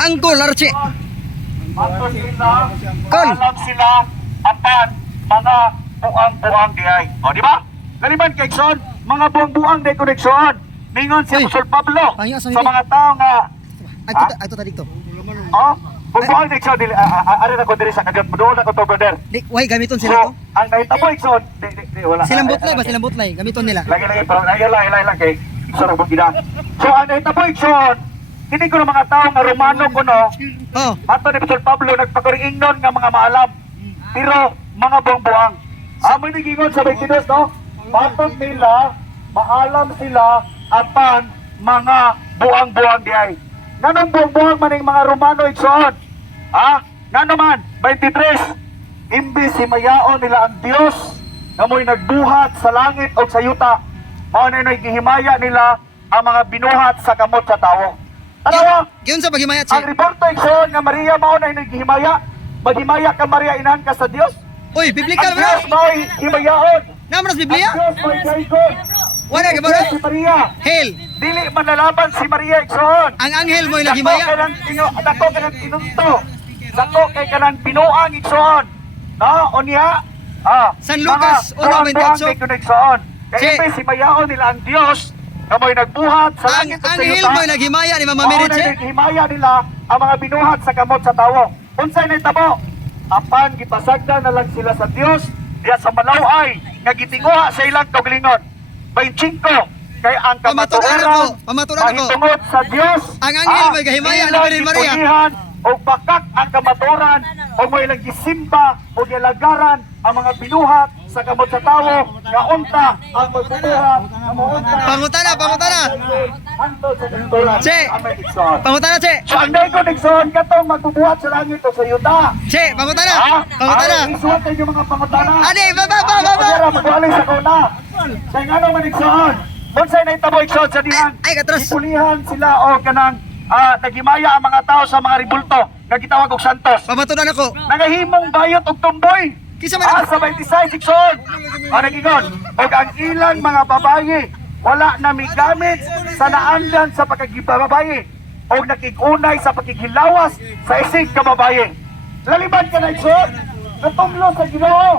Anggol, Archie. Ato sila, alam sila, apan, mga buang-buang diay. O, di ba? Laliman kay Son, mga buang-buang di koneksyon. Mingon si Uy. Apostol Pablo sa mga tao nga, Ay, tuta, ay, tuta dito. oh, buang-buang di ah, ano na ko diri sa kagad, doon na ko to, brother. Why, gamiton sila to? ang di, di, di, wala. Silang butlay ba? Silang butlay. Gamiton nila. Lagi lagi pero lagi lang lagi lang kay Ikson ang bugida. So ang nahitabo Ikson, hindi ko mga tao nga Romano ko no, Oh, ato ni Pastor Pablo nagpakaringnon nga mga maalam. Pero mga buang-buang. Amo ni gingon sa 22 no, patod nila maalam sila apan mga buang-buang diay. Nanong buang-buang man ang mga Romano Ikson? Ha? Nga naman, 23. Imbis si mayaon nila ang Dios na mo'y nagbuhat sa langit o sa yuta. Mao na gihimaya nila ang mga binuhat sa kamot sa tao. Tanawa, giyon sa paghimayat ang si. reporto ikson nga Maria mao na naghihimaya. Maghimaya ka Maria inan ka sa Dios. Uy, biblical Ang ba? Dios mao himayaon. Naman sa Ang Biblia? Dios mao. Wala ka ba? Si Maria. Hell, Dili man lalaban si Maria ikson. ang anghel mo Dako naghimaya. kanang tino, dako kanang tinunto. Dako kay kanang binuang ikson. No, unya. Ah, San Lucas, mga 1:28. buang-buang kay Si- si mayaon nila ang Dios na mo'y nagbuhat sa Ang langit at sa yuta. mo naghimaya ni Mama Merit na siya. naghimaya nila ang mga binuhat sa kamot sa tawo. Unsay na tabo? Apan gipasagda na lang sila sa Dios diya sa malaway nga gitinguha sa ilang kaugalingon. 25 kay ang kamatuoran mahitungod sa Dios. Ang anghel Ah, may gahimaya ni Virgin Maria. o bakak ang kamaturan o mo ilang gisimba o gilagaran ang mga binuhat sa kamot sa tawo nga unta ang muunta Pangutana, pangutana. Sa. Che. Pangutana, che. Ang day ko Dixon, katong magbubuhat sa langit o sa yuta. Che, pangutana. Pangutana. Isuot kayo mga pangutana. Adi, baba, baba, baba. kaya magwalay sa kuna? Kaya nga naman Dixon, Bonsay na itabo Dixon sa dihan. Ay, katros. Ipulihan sila o kanang ah, nagimaya ang mga tao sa mga ribulto nga gitawag og santos. Pamaturan ako. Nagahimong bayot og tumboy. Kisa man Ah, sa 26 Dixon. O nagingon, og ang ilang mga babaye wala na migamit sa naandan sa pagkagibabaye o nakikunay sa pagkikilawas sa isig ka babaye. Laliban ka na Dixon, natunglo sa Ginoo.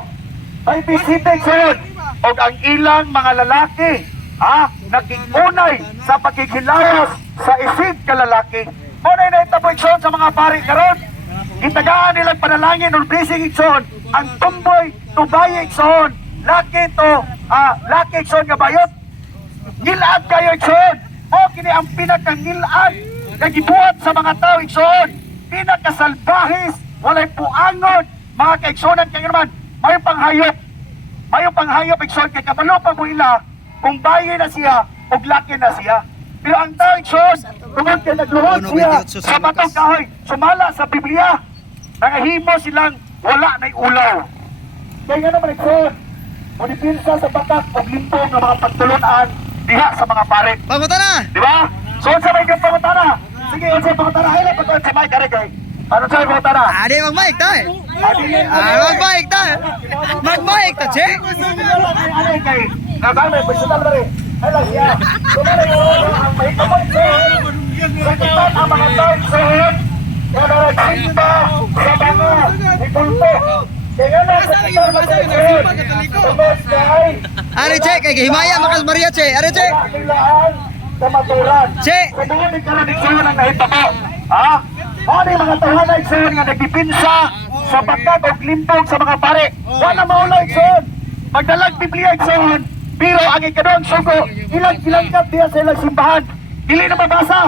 Ay bisita Dixon, og ang ilang mga lalaki ha, nakikunay sa pagkikilawas sa isig ka lalaki. Muna na itabo Dixon sa mga pari karon. Gitagaan nilang panalangin or blessing ikson ang tumboy tubaye ikson laki to ah laki ikson nga bayot? Ngilad kayo ikson o kini ang pinakangilad nga gibuhat sa mga tao ikson pinakasalbahis walay puangon. Mga kaiksonan kay naman may panghayop. May panghayop ikson kay kabalo pa mo ila kung baye na siya ug laki na siya. Pero ang tao ikson tungod kay nagluhod Uno, siya 28 sa matong kahoy sumala sa Biblia nangahimo silang wala na ulaw kaya nga naman ikson Munipinsa sa batak o limpong ng mga pagtulunan diha sa mga pare. Pangutana. Di ba? So, sa may kang pangutana. Sige, unsa yung pangutana? Ay, lang pagkuhan sa mic, kare kay. Ano sa pangutana? Adi, mag-mic ta eh. Adi, Ah, mag-mic ta. Mag-mic ta, che. Ano kay? Nakami, personal na rin. Ay lang siya. Kumari ko, ang may kamot sa Sakitan ang mga tao sa na nagsimba sa mga ipulpo. Na, na Ari, che, kay gahimaya makas Maria, che. Ari, che. Sa maturan. Che. May karadiksuhan ang nahitabo. Ha? Yung mga tahanan ikson nga nagpipinsa sa pagkag o limpong sa mga pare. Wala maula ikson. Magdalag Biblia ikson. Pero ang ikadong sugo, ilang kilangkat diya sa ilang simbahan. Dili na mabasa.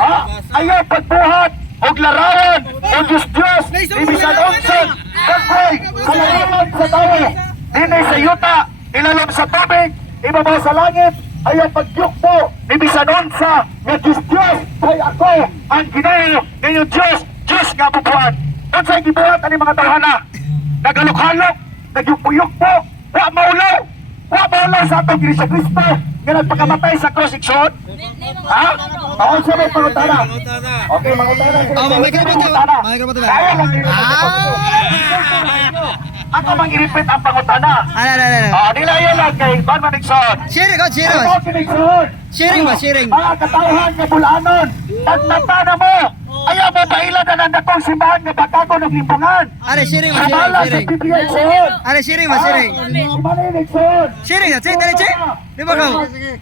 Ha? Ayaw pagbuhat o larawan o Diyos Diyos. Ibisan onson. Kagoy. Kalarawan sa tao. Dinay sa yuta. Ilalim sa tubig. Ibabaw sa langit. Ayaw pagyukpo. Ibisan onsa. Nga Diyos Diyos. Kay ako ang ginoo. Ngayon Diyos. Diyos nga bubuhan. Unsay gibuhat ani mga tawhana. Nagalok-halok. Nagyukpo-yukpo. Wa maulaw. Wa maulaw sa atong Kristo Kristo. Nga nagpakamatay sa crucifixion. Ha? Ako siya may pangutana. Okay, mangutana. Oh, may microphone ka ba? Pangutana. May microphone ka ba? Kaya lang din. Ah! Ako mang i-repeat ang pangutana. Ano, ano, ano. Ah, nila yun lang kay Van Manikson. Sharing, oh, sharing. Sharing ba, sharing? Mga katauhan nga bulanon. Tagtata na mo. ang dakong simbahan nga baka ko ng limpungan. Are sharing mo. Biblia igsoon. Are sharing mo, igsoon. Sharing na, che, dali che. Di ba ka?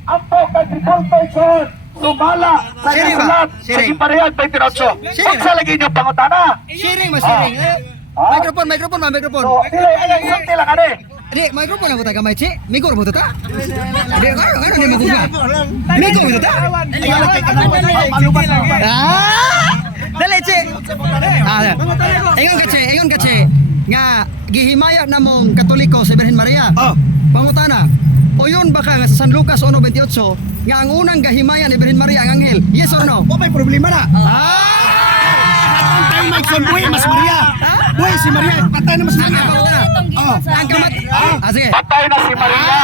Ampo igsoon. Sumala sa isulat. Sa. Giparehag 28. Sharing. Kung sa lagi niyo pangutana. Sharing mo. Eh, Ah. Microphone, microphone, ma, microphone. So, ay, isulti lang ka ni. Di, microphone na mo taga may che. Migo mo ta. Di, ano, ano di mo ba? Migo mo ta. Ah! Dali che. Ah, ingon ka che, ingon ka che. Nga gihimaya na mong Katoliko si Birhen Maria. Oh. Pangutana. O yun baka nga sa San Lucas 1.28 nga ang unang gahimaya ni Birhen Maria ang anghel. Yes or no? O may problema na. Ah! Ang tayo buhay mas Maria. Buhay si Maria. Patay na mas Ang Maria. Oh. Ang kamat. Ah, sige. Patay na si Maria.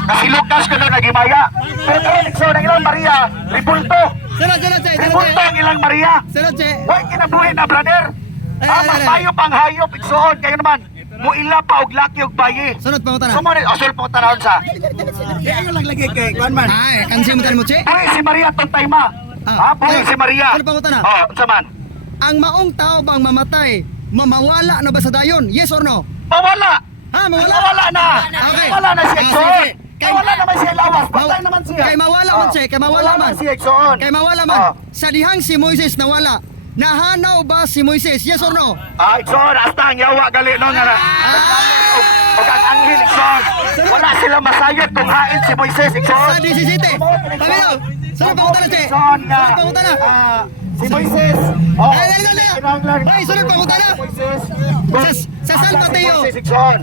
Kasi Lucas ko na nagimaya. Pero karon igsoon ang ilang Maria. Ripulto. Sunod, sunod che, sunod Ripulto ang ilang Maria. Sunod che. Huwag kinabuhi na, brother. Ah, ay, ay, ay. hayop igsoon. Kayo naman, muila pa og laki og bayi. Sunod pangutana. Sumunod, o sul po tanahon sa. Di ayo lang lagi kay Juan man. Ay, kansi mo tayo mo che. Puri si Maria tontay ma. Ah, Ah, ay. si Maria. Ano pa utana? Oh, sa man. Ang maong tao bang mamatay, mamawala na ba sa dayon? Yes or no? Mawala. Ha, mawala? Mawala na. Okay. Mawala na si Ah, Exxon. sige. Kay- Mawala naman siya lawas. Patay naman siya. kay mawala man Oh. siya, kay mawala man. si Exxon. Kay mawala man. Oh. Sa dihang si Moises nawala, nahanaw ba si Moises? Yes or no? Ah, Exxon, hasta ang yawa gali no nga. O ang anghel Exxon. Wala sila masayod kung hain si Moises Exxon. Sa 17. Paminaw. Sunod pangutana che. Exxon nga. Sunod pangutana. Ah, si Moises. Oh. Ay, dali, dali. Ay, sunod pa. Moises. Sa- sa San Mateo.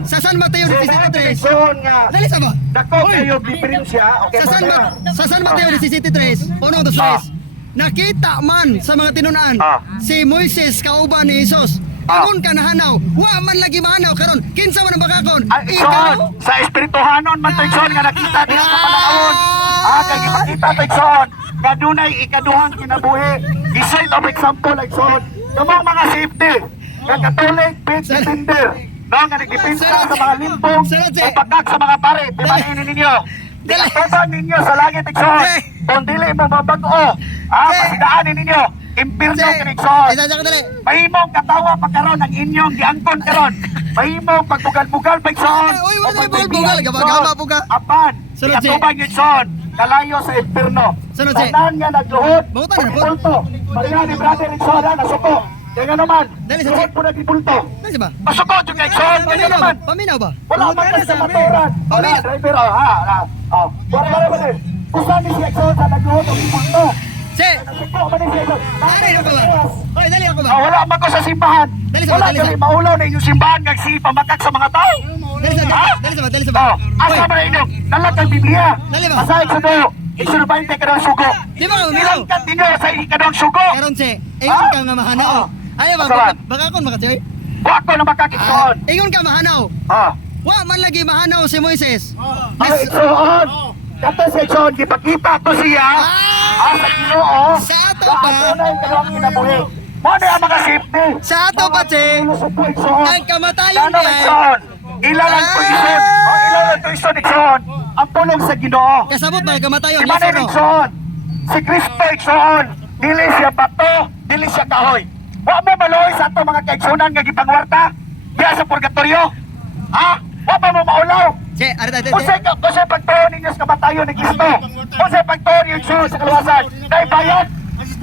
Sa San Mateo Si 17.3. Exxon nga. Dali sa ba? Dako kayo diferensya. Okay, Sa San, pa Ma- sa San Mateo 17.3, unong dos Ah. tres, nakita man sa mga tinunaan Ah. si Moises kauban ni Jesus. Ah. Ingon ka nahanaw, wa man lagi mahanaw karon. Kinsa man ang bakakon? Ikson, sa espirituhanon man to Ikson nga nakita din sa panahon. Ah, kay gipakita to Ikson. Nga dunay ikaduhang kinabuhi. Gisit of example Ikson. Kamang mga safety. Nga faith Sir- defender. No, nga nagdepensa sa mga limpong o pagkak sa mga pare. Di ba ninyo? Dali. Ikababan ninyo sa langit Ikson. Kung dili mo mabago. Ah, pasidaanin ninyo. Impirno Che, ka Ikson. isa sa dali. Mahimong katawa pagkaroon ang inyong giangkon karon. Mahimong pagbugal-bugal pa igsoon. Uy, wala na bugal-bugal. Gaba-gaba po ka. Apan, iatubang igsoon. Kalayo sa impirno. Sunod, Che. Tanan nga nagluhod. Butan na, Pulto. Maria ni brother igsoon ha, nasuko. Kaya naman, luhod po na gipulto. Dali sa ba? Masuko dyan ka igsoon. Kaya ba? naman, Paminaw ba? wala man sa maturan. Paminaw. driver, oh, ha. Oh, wala, wala, wala. Kusa ni si igsoon sa nagluhod o gipulto. Che, Nasuko man ni si igsoon. dali na ko ba? Oy, dali ako ba? Ah, wala man ko sa simbahan. Dali sa- wala dali sa- maulaw na inyong simbahan nga si pamakak sa mga tao. Dali sa dali sa ba? Dali sa ba? Oh, asa man inyo? Dalat ang Biblia. Dali ba? Asahit sa. Isunod ba yung tekadang sugo? di ba ka umilaw? Ninyo sa ikadang sugo. Karon che, ingon ka nga mahanaw. Ayaw ba? Baka- Bakakon maka che? Huwag ko na makakikson. Ah, Ingon ka mahanaw. Ah. Wa man lagi mahanaw si Moises. Ay, ikson. Kata sa ikson, gipakita to siya. Ah! Ah, sa ginoo. Sa ato ba? na yung dalawang kinabuhi. Mo na ang mga safety. Sa ato ba, Che? Ikson. Ang kamatayon Ano, niya. ikson? Ilalang to ison. Ah! Oh, ilalang to ison, ikson. Ang tulong sa ginoo. Kasabot ba or Manny no? Nixon, si Cristo Nixon, dili siya bato, dili siya kahoy. Wa mo maloy sa ato mga kaigsunan nga gipangwarta. Diya sa purgatorio. Ha? Wa pa mo maulaw. Che, ari ta, Kung sa kung sa pagtuo ninyo sa kamatayon ni Cristo. Kung sa pagtuo ninyo sa kaluwasan. Kay bayad.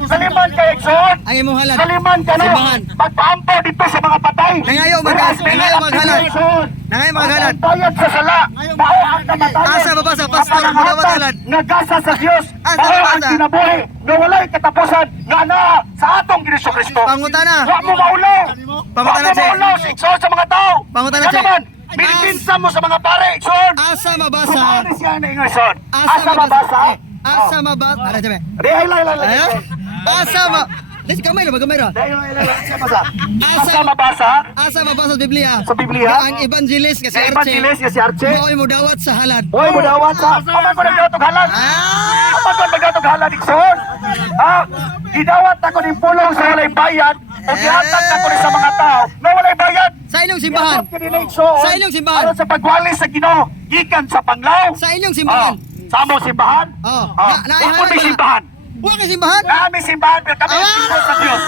Saliman kay Exxon. Ang imong halad. Saliman ka na. Simbahan. Magpaampo dito sa mga patay. Nangayo sila Nangayo. Exxon. Nangayo maghalad. Ang bayad sa sala. Bao ang kamatayon. Asa babasa, pastor, Ang magawat kalamatan halad. Nga gasa sa Diyos. Asa ang kinabuhi. Nga walay katapusan. Nga na sa atong Ginoso Kristo. Pangutana. Wa mo maulaw. Pangutana, Wa mo Che. maulaw si Exxon sa mga tao. Pangutana, Che. Binibinsa mo sa mga pare, Exxon. Asa mabasa? Kumari siya na Exxon. Asa Asa mabasa? Eh, Asa mabasa? Ara che. Di ay lang lang lang. Eh? Asa ma Desi kamay ra ba kamay ra? Di ay lang lang lang. Asa mabasa? Asa- Asa mabasa? Asa mabasa sa Biblia? Sa Biblia? Nga Ang evangelist kasi Sa Arche. Evangelis nga si Arche. Mo'y mo dawat sa halad. Hoy, mo dawat sa. Kaman ko nagdawat og halad. Ah! Kaman ko nagdawat og halad, Exxon. Ha? Gidawat ako ni pulong sa walay bayad. O gihatag ako ni sa mga tao na walay bayad. Sa inyong simbahan. Na. Sa inyong simbahan. Aron sa pagwali sa Ginoo, gikan sa panglaw. Sa inyong simbahan. Oh, sa among simbahan? Oh. Oh. Na- Wa ko ba? simbahan. Wa kay simbahan? Kami simbahan, kami Ah! sa Diyos.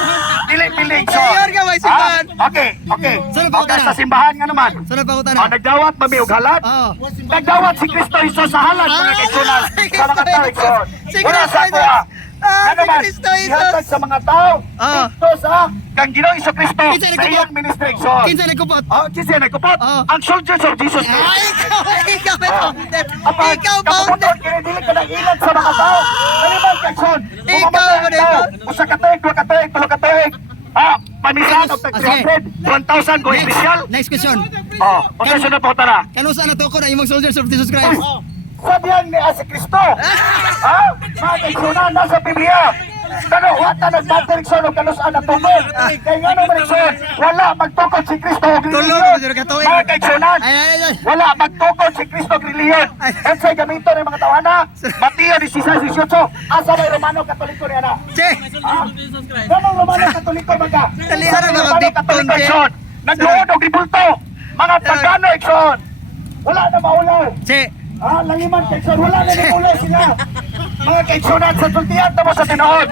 Dili family Igsoon. Mayor ka, may simbahan. Ah, Okay, okay. Saan pa Okay, sa simbahan nga naman. Sunod pa ko Ah, tanong. nagdawat mami og halat. Oo. Nagdawat si Kristo Jesus sa halat mga Ah, kaigsunan si sa. Igsoon. Si Wala Kristo sa Jesus. Kuha. Ah, si man, Kristo Jesus. ihatag sa mga tao. Ah. Ito sa kang Ginoong Iso Kristo sa ministry Igsoon. Kinsa nagkupot? Oh, kinsa nagkupot? Ah. Ang soldiers of Jesus Ay, Christ. ikaw, ikaw, ikaw, Apa, ikaw, kapuputon, bounded. kaya dili ka nang ilan sa mga tao. Kaliman ka, Igsoon. Ikaw, bounded. tao. Usa ka tuig, dua ka tuig, tulo ka tuig. Ah, pamisan og Ah, sige. 300, 1,000 ko special. Next, question. Oh, okay, sunod po tara. Kano saan natuko na imong soldiers of Jesus Christ? Sabihan ni Asa Kristo. Ha? Mga kaigsunan nasa Biblia. Kano, wata nagbater Igsoon o kalusaan na tungkol. Kaya nga naman Igsoon, wala magtukod si Kristo Tulog, reliyon. Mga ay. wala magtukod si Kristo og reliyon. At sa gamito ng mga tawana, Mateo 16-18, asa may Romano Katoliko niya na. Che, Ganong Romano Katoliko mga. Dali, Sa ano, mga Romano big Katoliko tone, Che. Nagluod og ribulto. Mga pagano Igsoon. Wala na maulaw. che. Ah, langiman kaigsoon, wala na nimulay sila. Mga kaigsonan sa sultihan tamo sa tinood.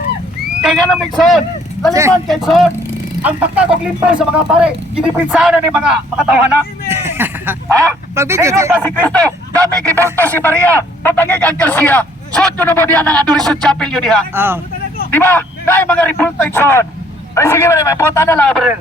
Kaya nga namin kaigsoon, langiman kaigsoon. Ang pagkakog limpo sa mga pare, ginipinsahan na ni mga mga tawana. ha? Che. ba si Kristo? Dami gibulto si Maria. Patangig ang siya. Suot yun na mo diyan ang Adoration Chapel yun diha. Oh. Di ba? Dahil mga ribulto kaigsoon. Ay sige ba, may puta na labre.